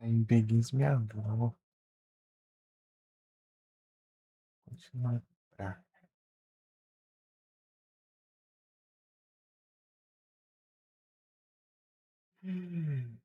Aí peguei minha avó, continuar pra. Hum.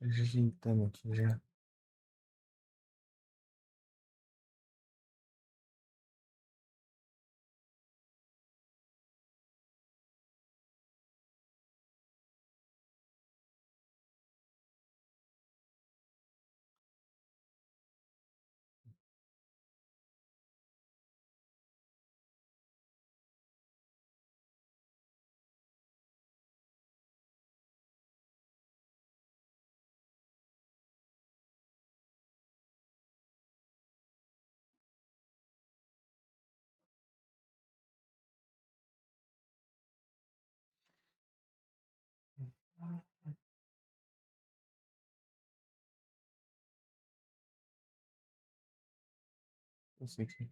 Ajeitando aqui já. Eu sei que.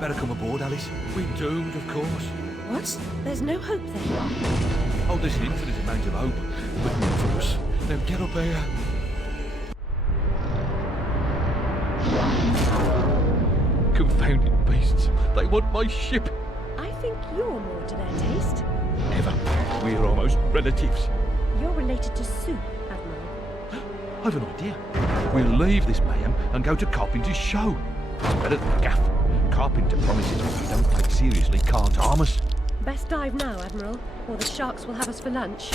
Better come aboard, Alice. We're doomed, of course. What? There's no hope then? Oh, there's an infinite amount of hope, but not for us. Now get up here. Confounded beasts. They want my ship. I think you're more to their taste. Never. We're almost relatives. You're related to Soup, Admiral. I've an idea. We'll leave this mayhem and go to Carpenter's show. It's better than Gaff. Carpenter promises what we don't take seriously can't harm us. Best dive now, Admiral, or the sharks will have us for lunch.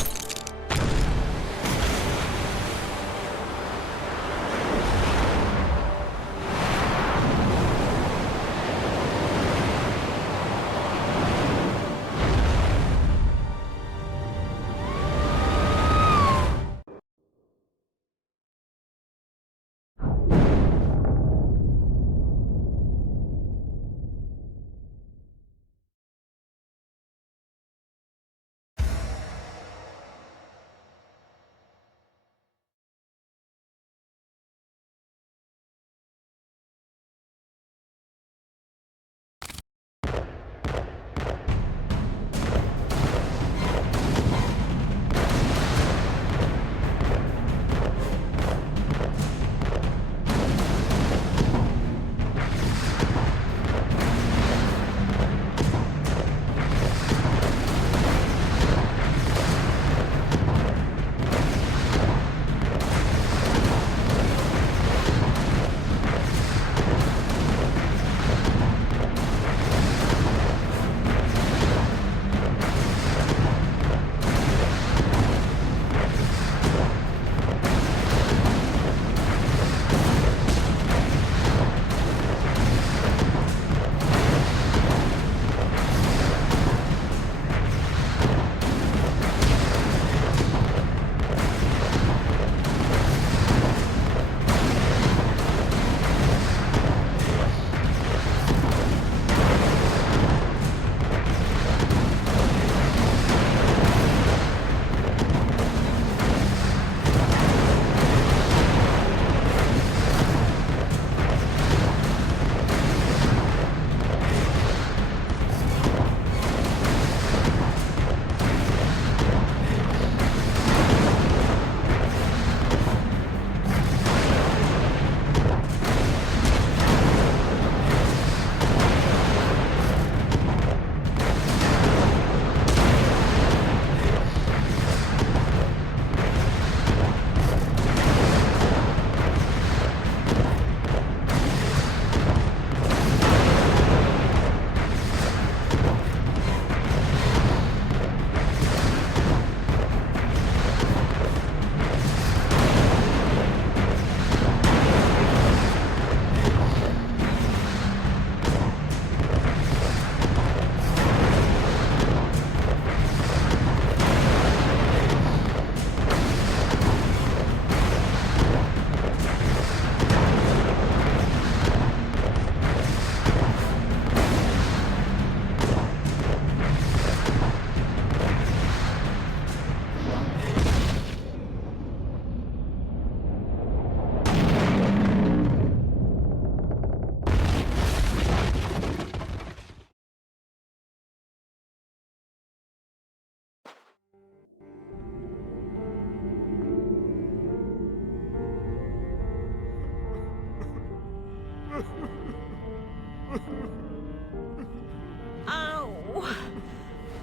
Ow!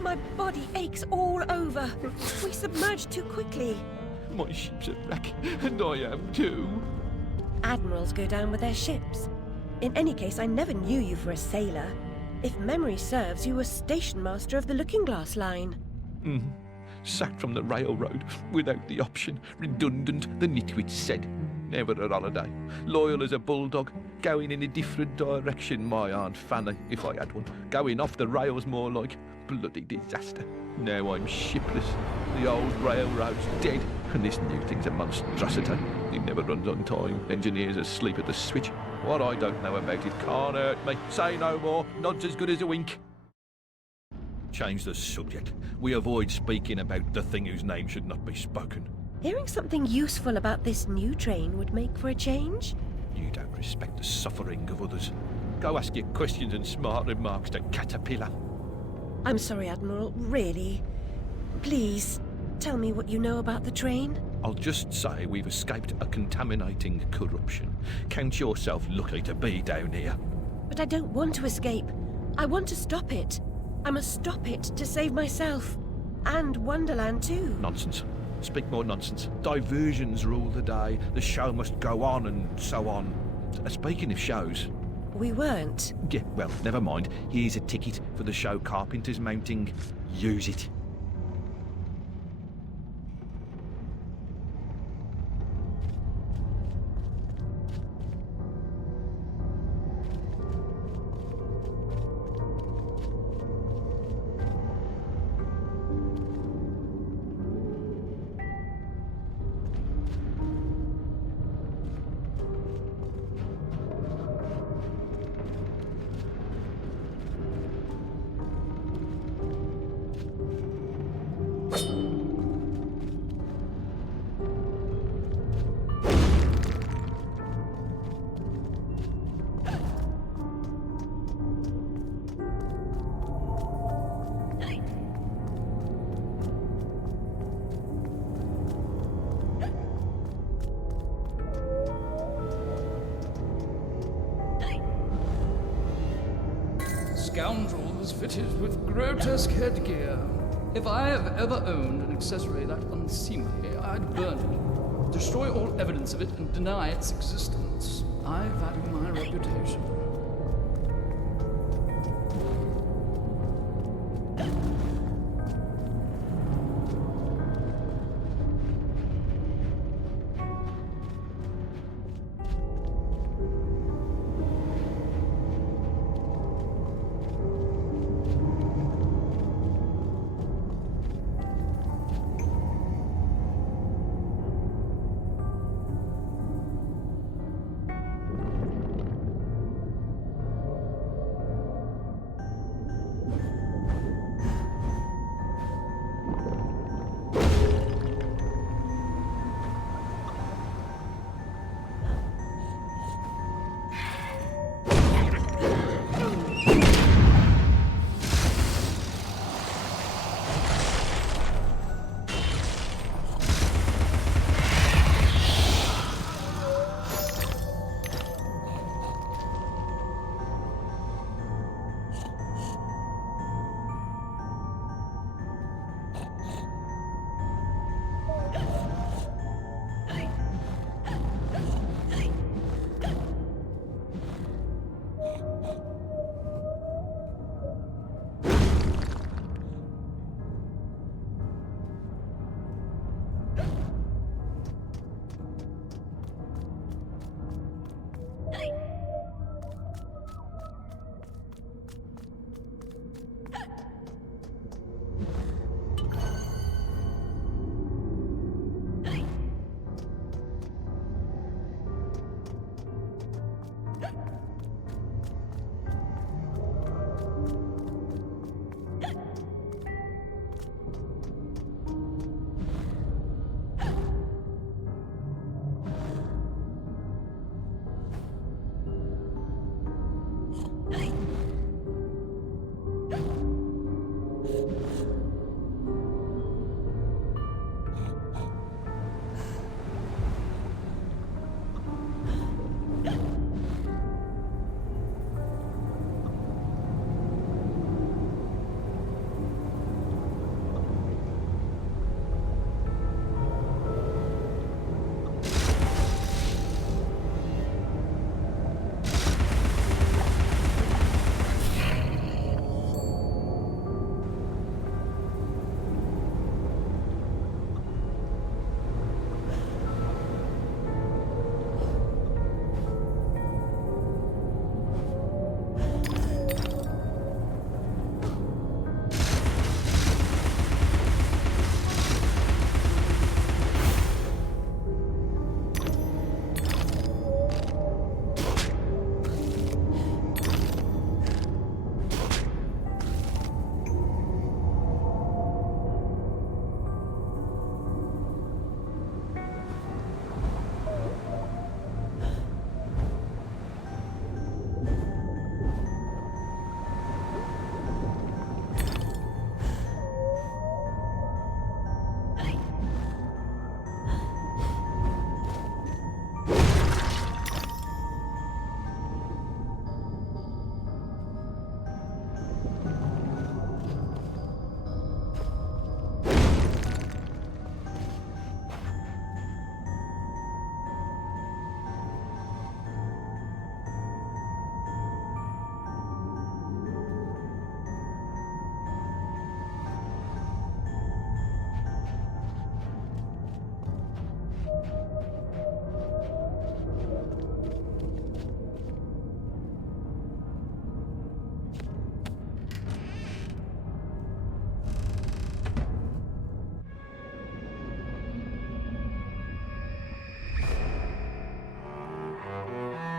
My body aches all over. We submerged too quickly. My ship's a wreck, and I am too. Admirals go down with their ships. In any case, I never knew you for a sailor. If memory serves, you were station master of the Looking Glass line. Sacked from the railroad without the option. Redundant, the nitwit said. Never a holiday. Loyal as a bulldog. Going in a different direction, my Aunt Fanny, if I had one. Going off the rails more like. Bloody disaster. Now I'm shipless. The old railroad's dead, and this new thing's a monstrosity. It never runs on time. Engineers asleep at the switch. What I don't know about it can't hurt me. Say no more. Nod's as good as a wink. Change the subject. We avoid speaking about the thing whose name should not be spoken. Hearing something useful about this new train would make for a change. You don't respect the suffering of others. Go ask your questions and smart remarks to Caterpillar. I'm sorry, Admiral, really. Please, tell me what you know about the train. I'll just say we've escaped a contaminating corruption. Count yourself lucky to be down here. But I don't want to escape. I want to stop it. I must stop it to save myself. And Wonderland too. Nonsense. Speak more nonsense. Diversions rule the day. The show must go on and so on. Speaking of shows... We weren't. Yeah, well, never mind. Here's a ticket for the show Carpenter's mounting. Use it. Scoundrels fitted with grotesque headgear. If I have ever owned an accessory that unseemly, I'd burn it, destroy all evidence of it, and deny its existence. I value my reputation.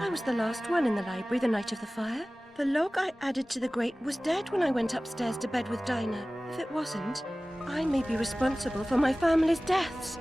I was the last one in the library the night of the fire. The log I added to the grate was dead when I went upstairs to bed with Dinah. If it wasn't, I may be responsible for my family's deaths.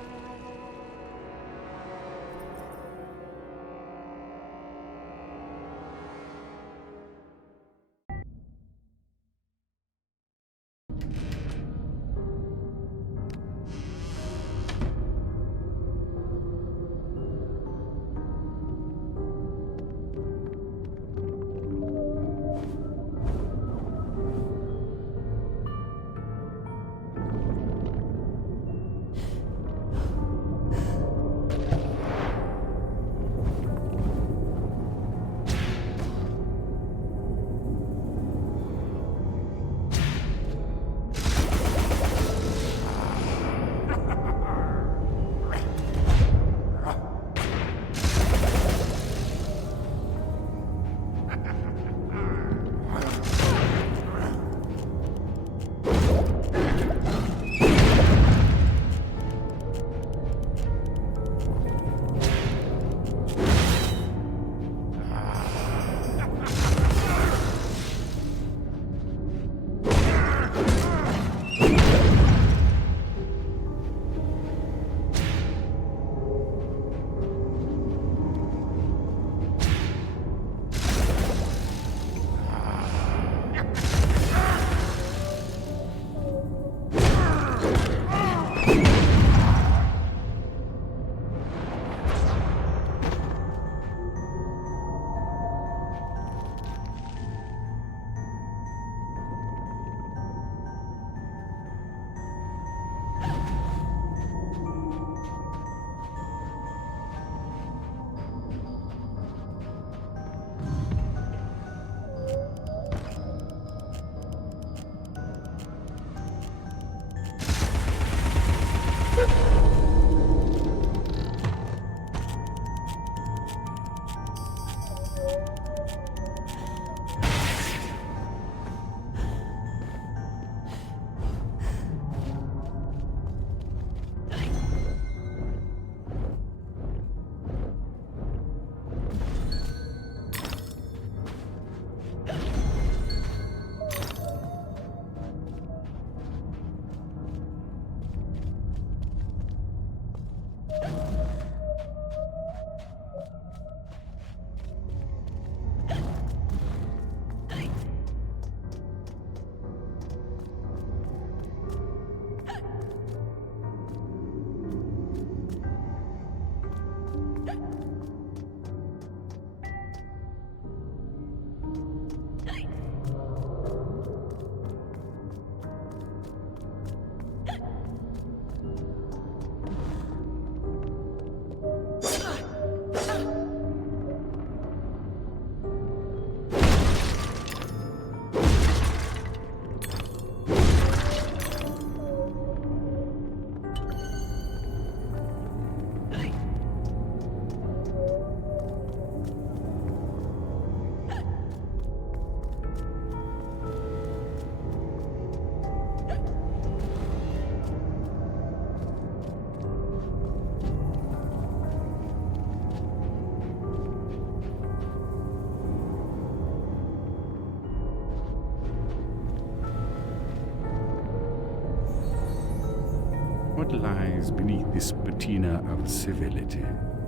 What lies beneath this patina of civility?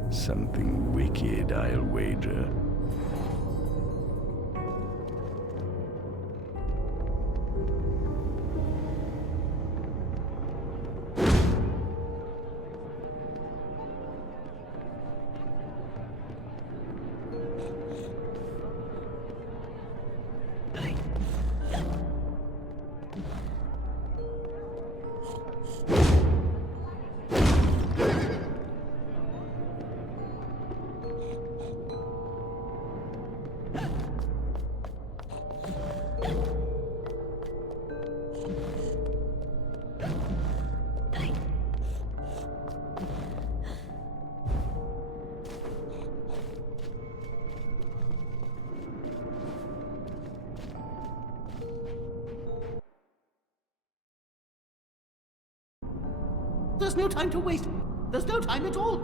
Something wicked, I'll wager. There's no time to waste. There's no time at all.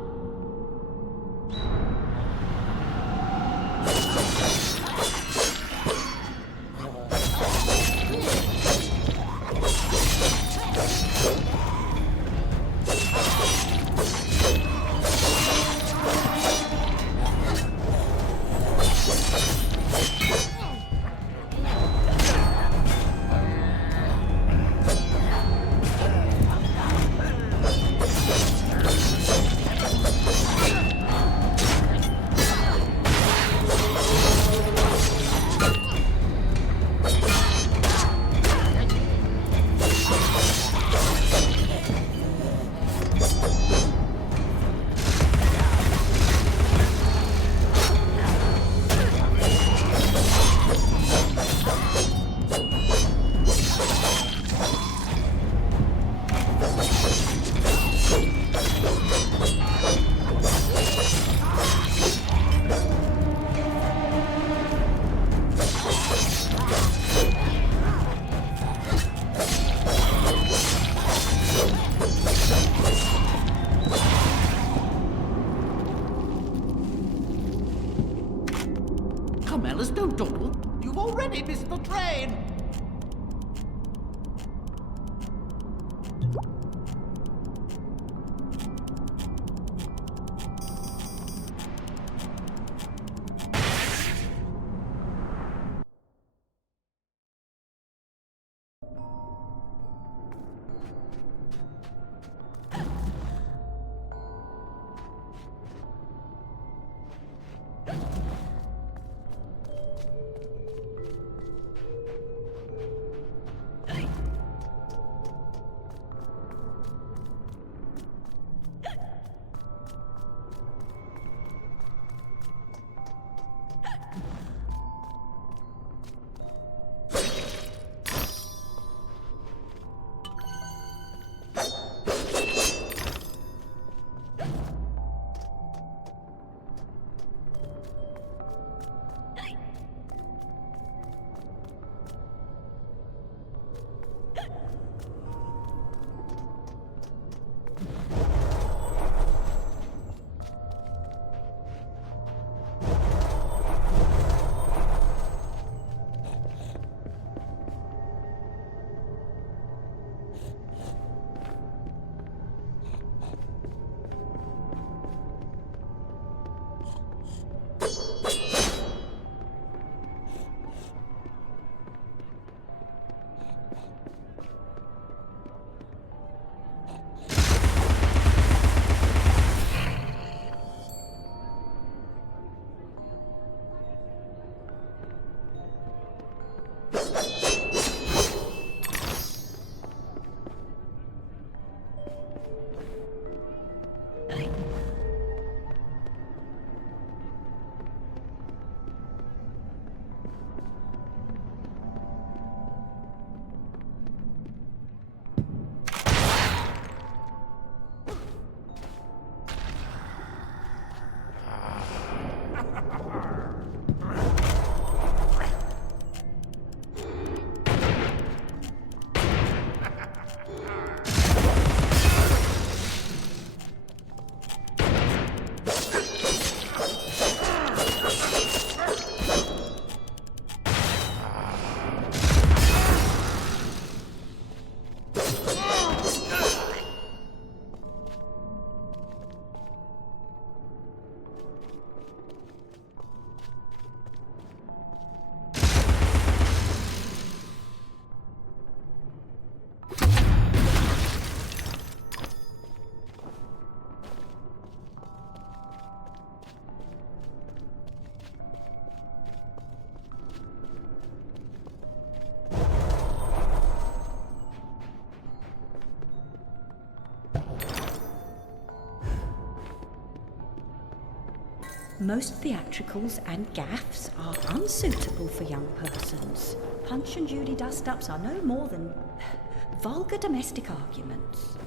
Come, Alice, don't dawdle. You've already missed the train. Most theatricals and gaffs are unsuitable for young persons. Punch and Judy dust-ups are no more than vulgar domestic arguments.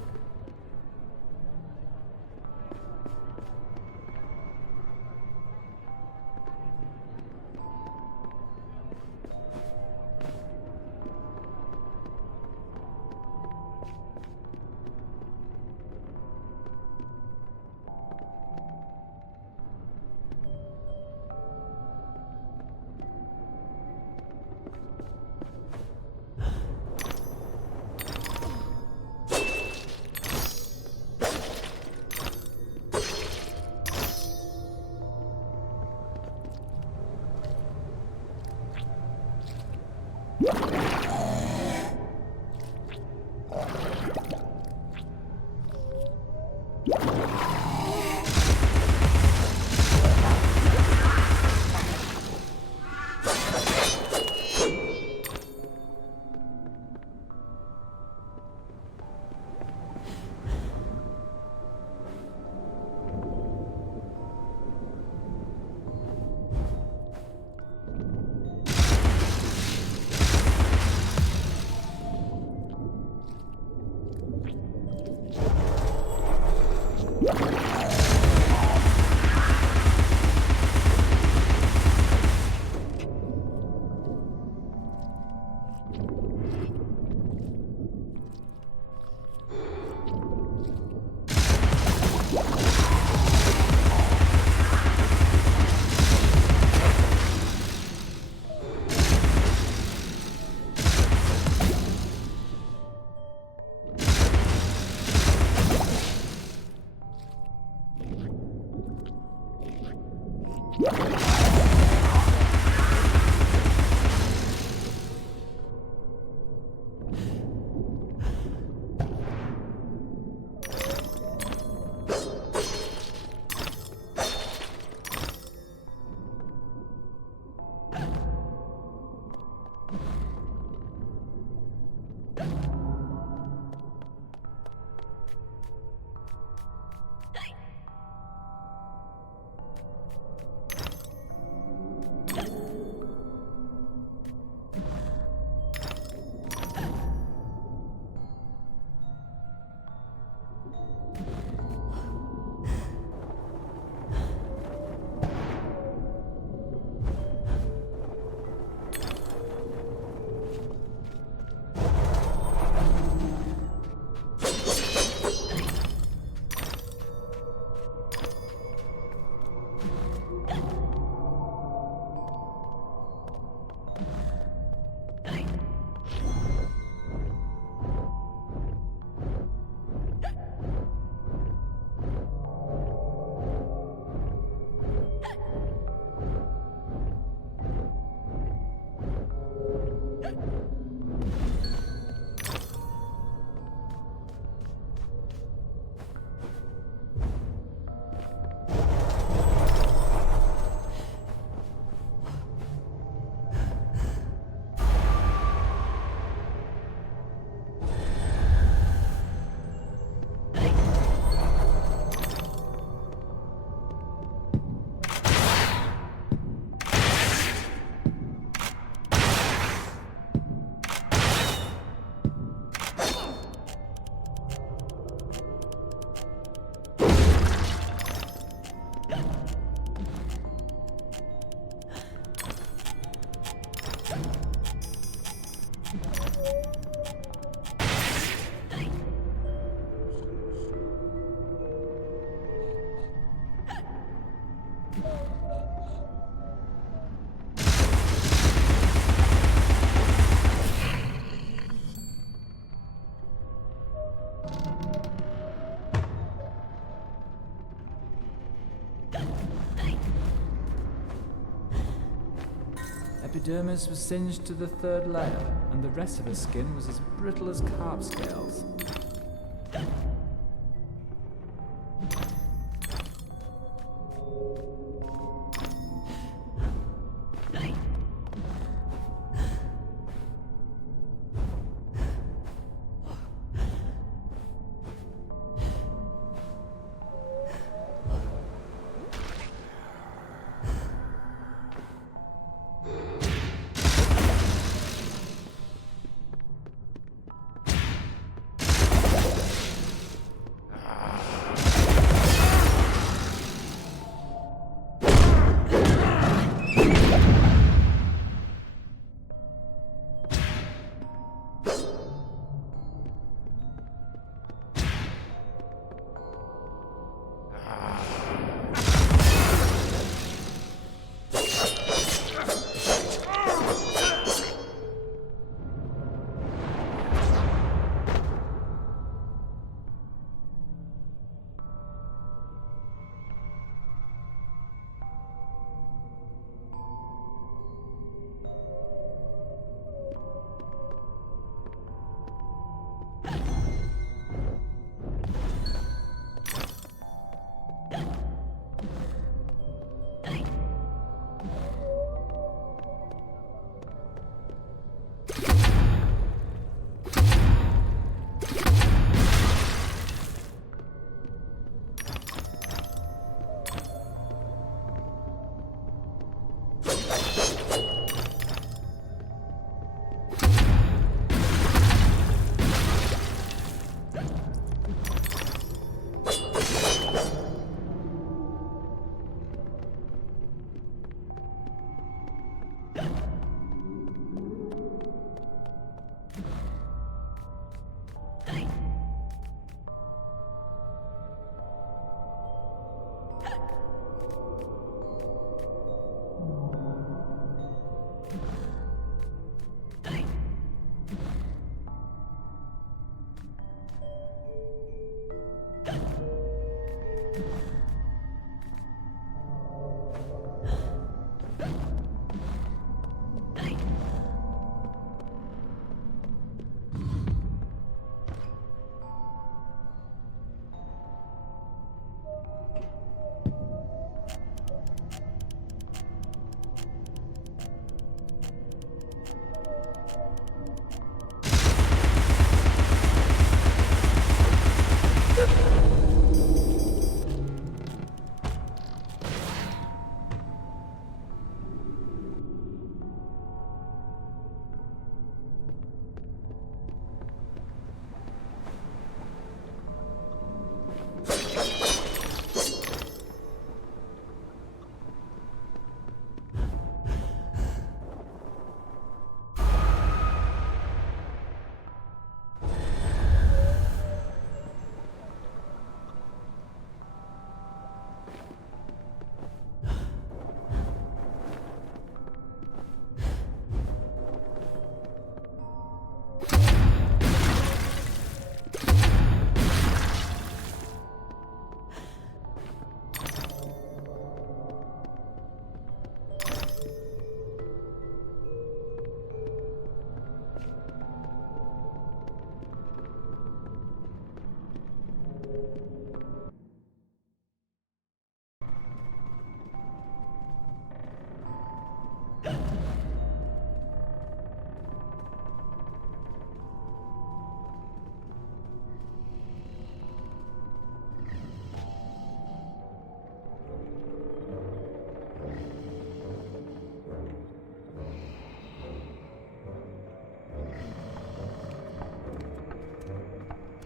Epidermis was singed to the 3rd layer, and the rest of her skin was as brittle as carp scales.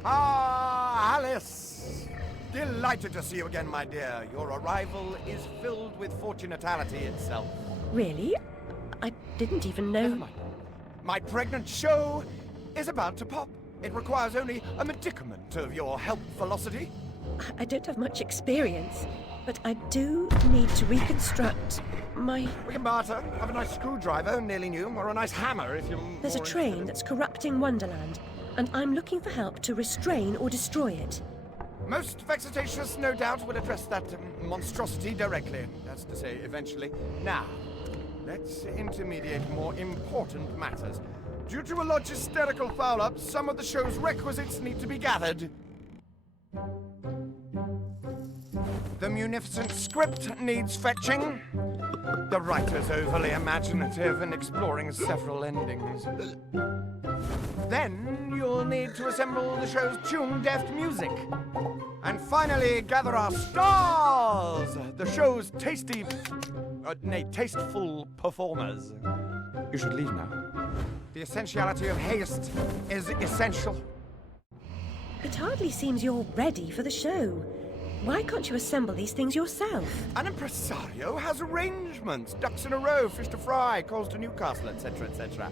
Ah, Alice! Delighted to see you again, my dear. Your arrival is filled with fortunatality itself. Really? I didn't even know. Never mind. My pregnant show is about to pop. It requires only a medicament of your help velocity. I don't have much experience, but I do need to reconstruct my... We can barter. Have a nice screwdriver, nearly new, or a nice hammer if you're There's a more train interested. that's corrupting Wonderland, and I'm looking for help to restrain or destroy it. Most vexatious, no doubt, will address that monstrosity directly. That's to say, eventually. Now, Let's intermediate more important matters. Due to a logisterical foul-up, some of the show's requisites need to be gathered. The munificent script needs fetching. The writer's overly imaginative and exploring several endings. Then you'll need to assemble the show's tune-deft music. And finally, gather our stars! The show's tasteful performers. You should leave now. The essentiality of haste is essential. It hardly seems you're ready for the show. Why can't you assemble these things yourself? An impresario has arrangements. Ducks in a row, fish to fry, calls to Newcastle, etc., etc.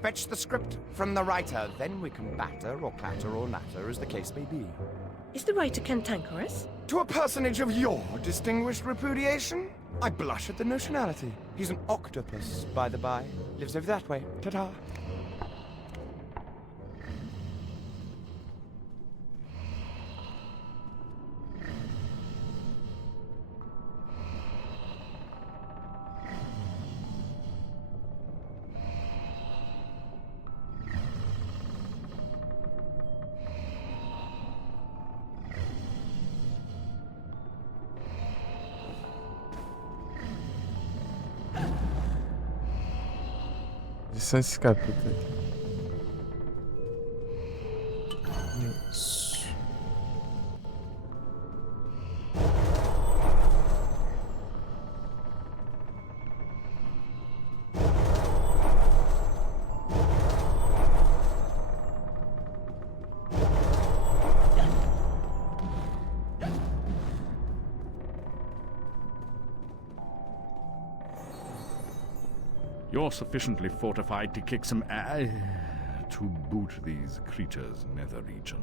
Fetch the script from the writer, then we can batter or clatter or natter as the case may be. Is the writer cantankerous? To a personage of your distinguished repudiation, I blush at the notionality. He's an octopus, by the by. Lives over that way. Ta-ta. São esses capítulos aqui. Isso. You're sufficiently fortified to kick some to boot these creatures' nether regions.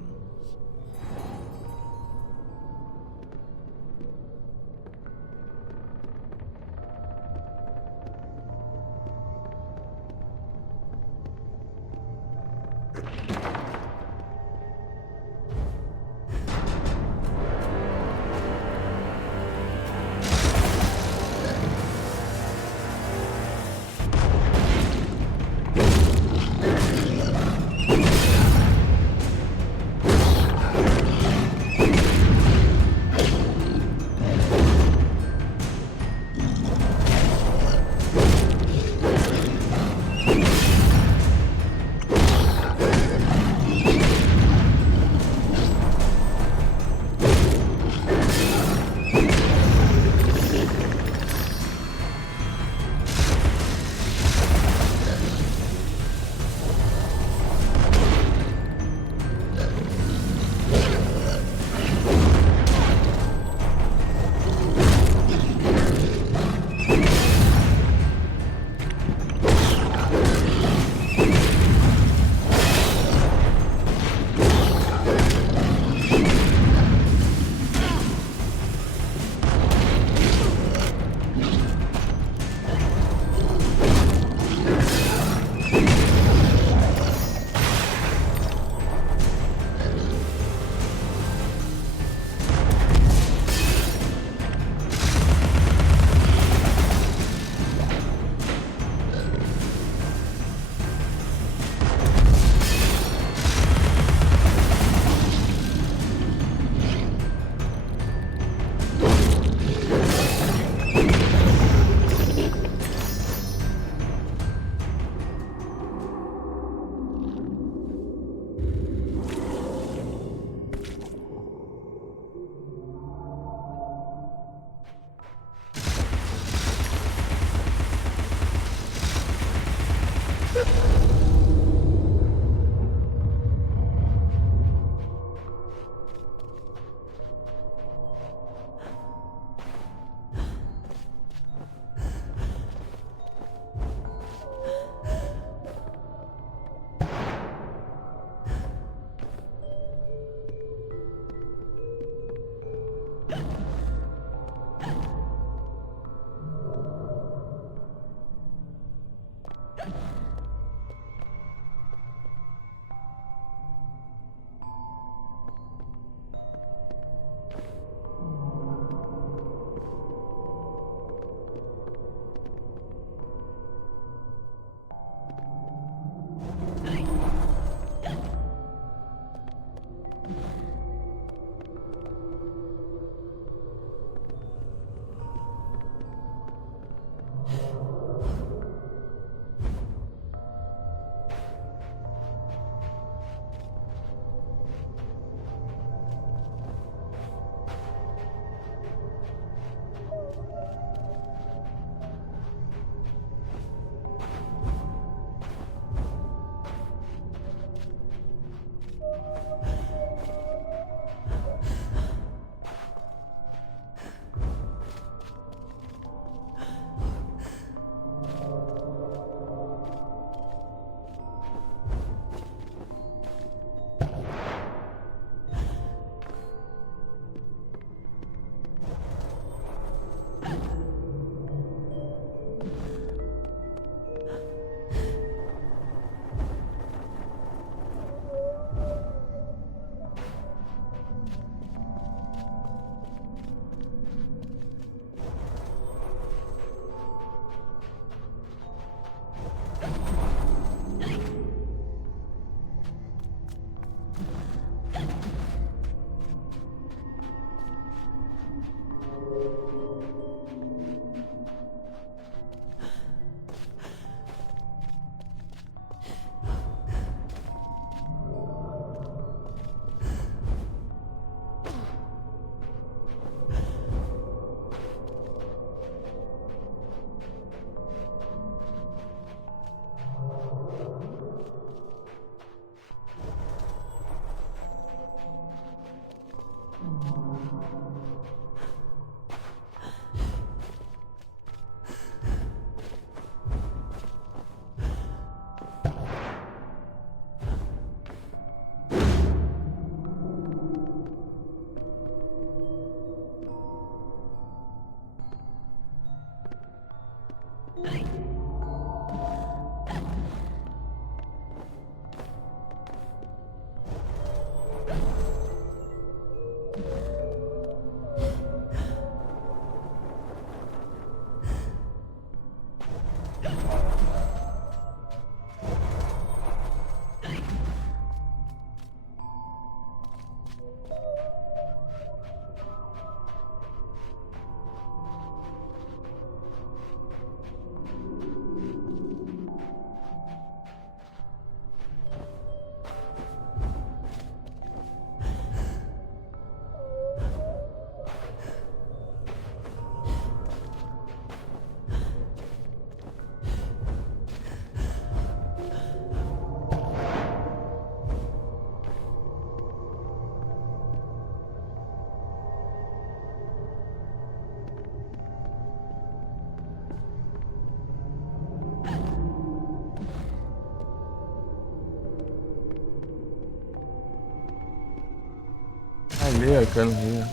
Ali, ó, cano rio.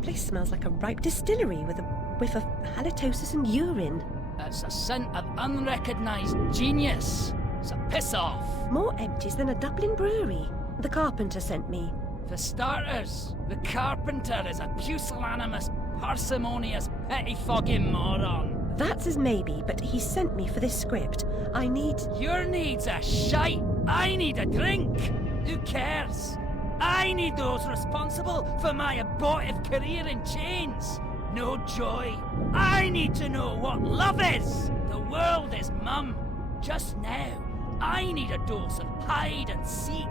Place smells like a ripe distillery with a whiff of halitosis and urine. It's a scent of unrecognised genius. So piss off. More empties than a Dublin brewery. The carpenter sent me. For starters, the carpenter is a pusillanimous, parsimonious, pettifogging moron. That's as maybe, but he sent me for this script. I need... Your needs are shite. I need a drink. Who cares? I need those responsible for my abortive career in chains. No joy. I need to know what love is. The world is mum. Just now, I need a dose of hide and seek.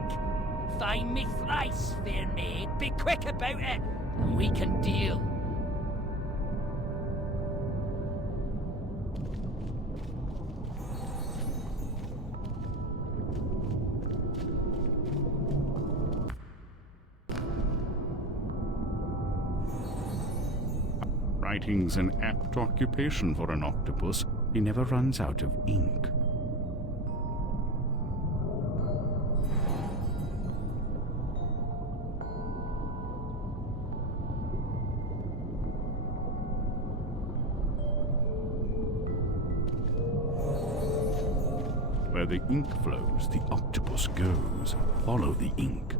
Find me thrice, fair maid. Be quick about it, and we can deal. Writing's an apt occupation for an octopus. He never runs out of ink. Where the ink flows, the octopus goes. Follow the ink.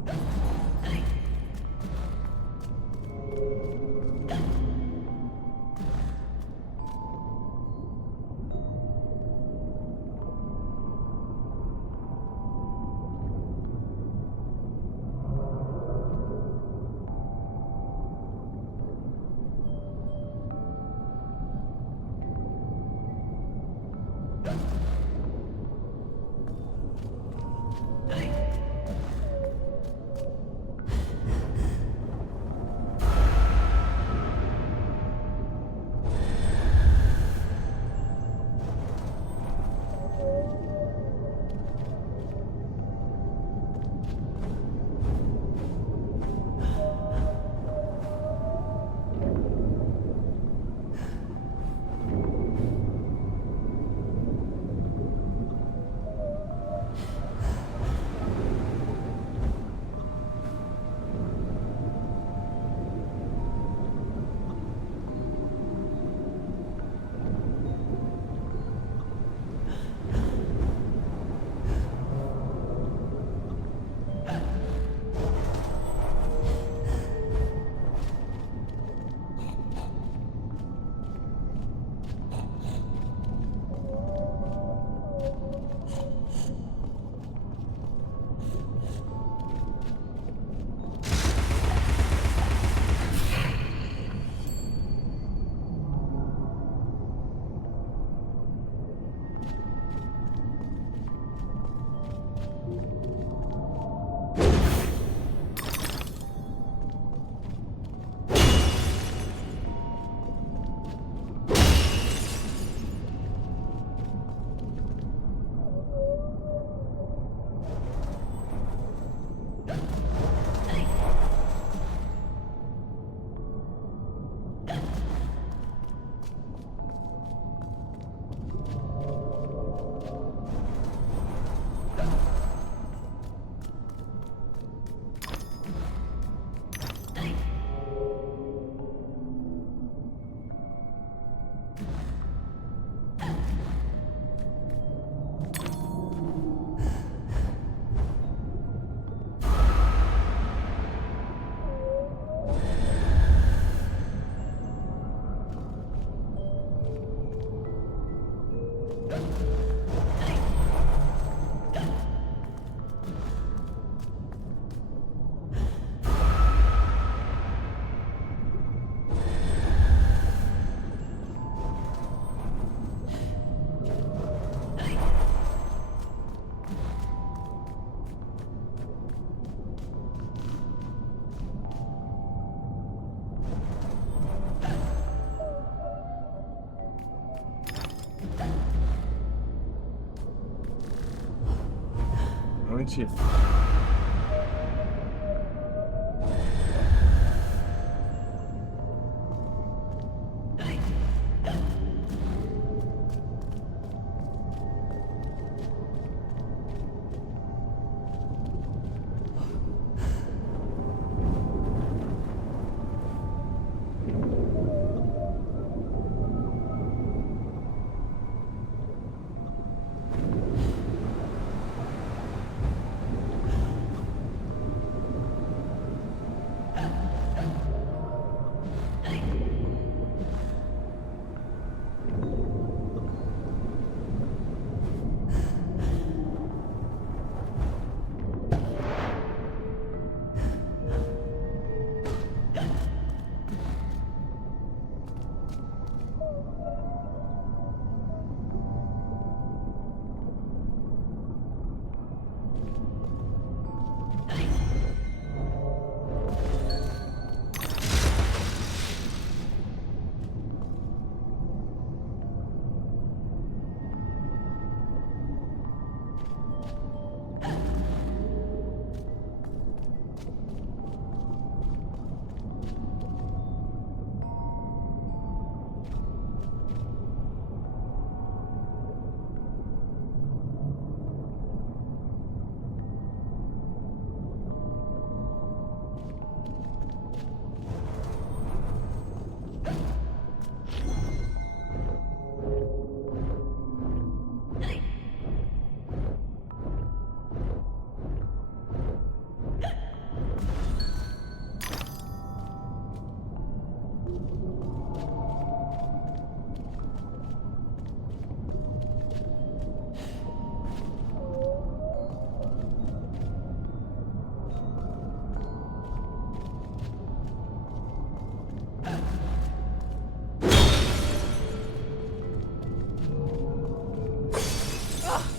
Não, mentira.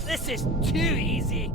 This is too easy.